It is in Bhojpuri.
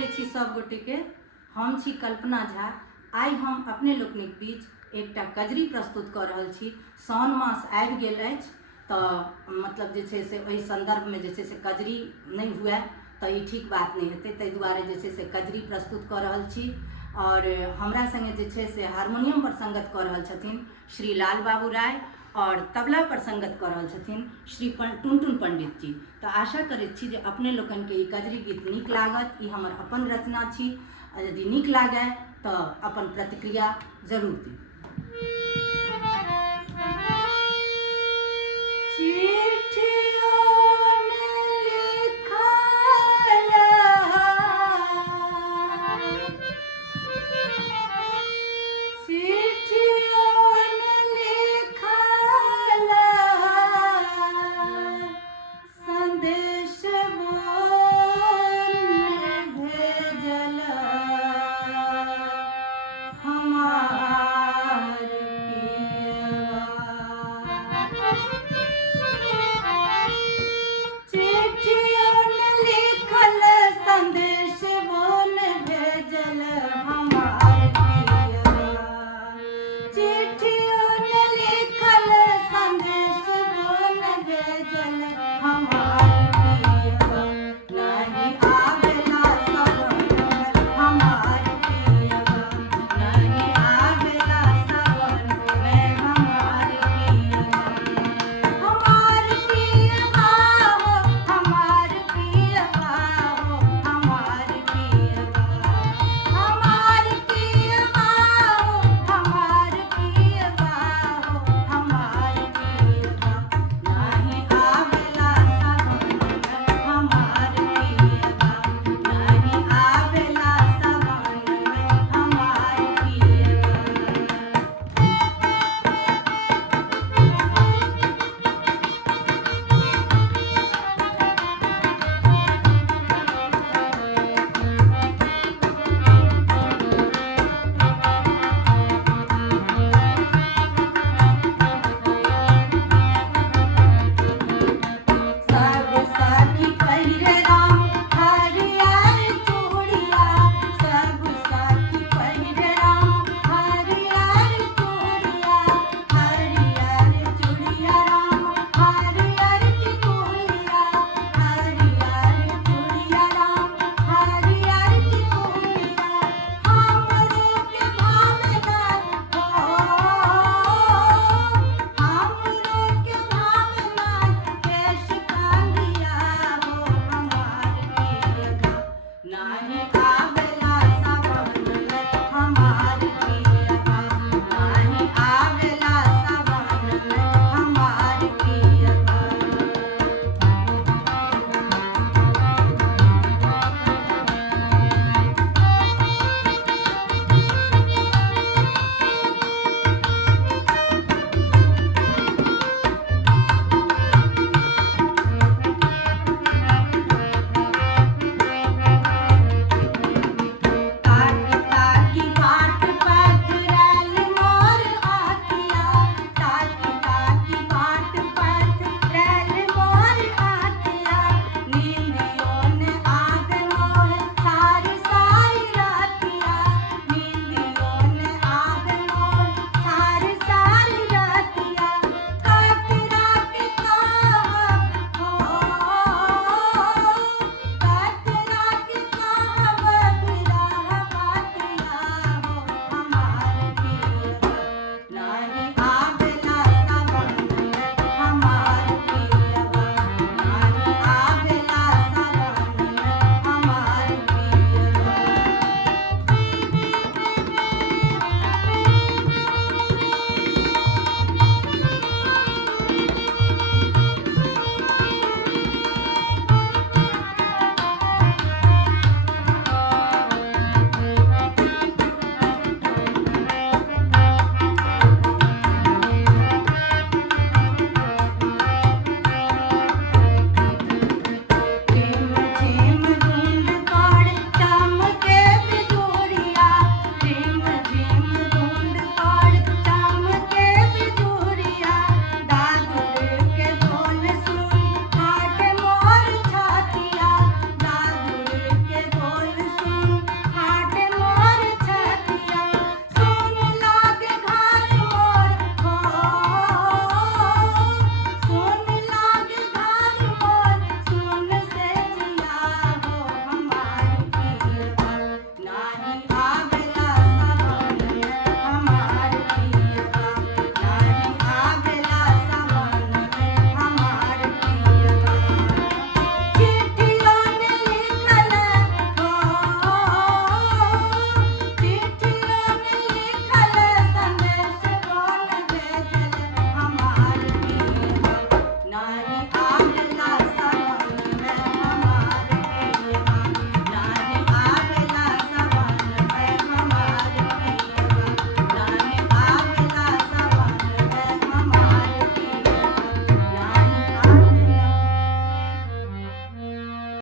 करे छी सब गोटे के। हम छी कल्पना झा। आई हम अपने लोकनिक बीच एकटा कजरी प्रस्तुत कर रहल छी। साउन मास आबि गेल अछि तऽ मतलब जे छै से ओहि संदर्भ में जे छै से कजरी नहीं हुए तऽ ई ठीक बात नहीं हेतै, ताहि दुआरे जे छै से कजरी प्रस्तुत कर रहल छी। और हमरा संगे जे छै से हारमोनियम पर संगत कर रहल छथिन श्री लाल बाबू राय और तबला पर संगत कर रहल छथिन श्री टुनटुन पंडित जी। तो आशा करैत छी जे अपने लोकन के ई कजरी गीत नीक लागत। ई हमर अपन रचना छी। यदि नीक लागे तो अपन प्रतिक्रिया जरूर दी।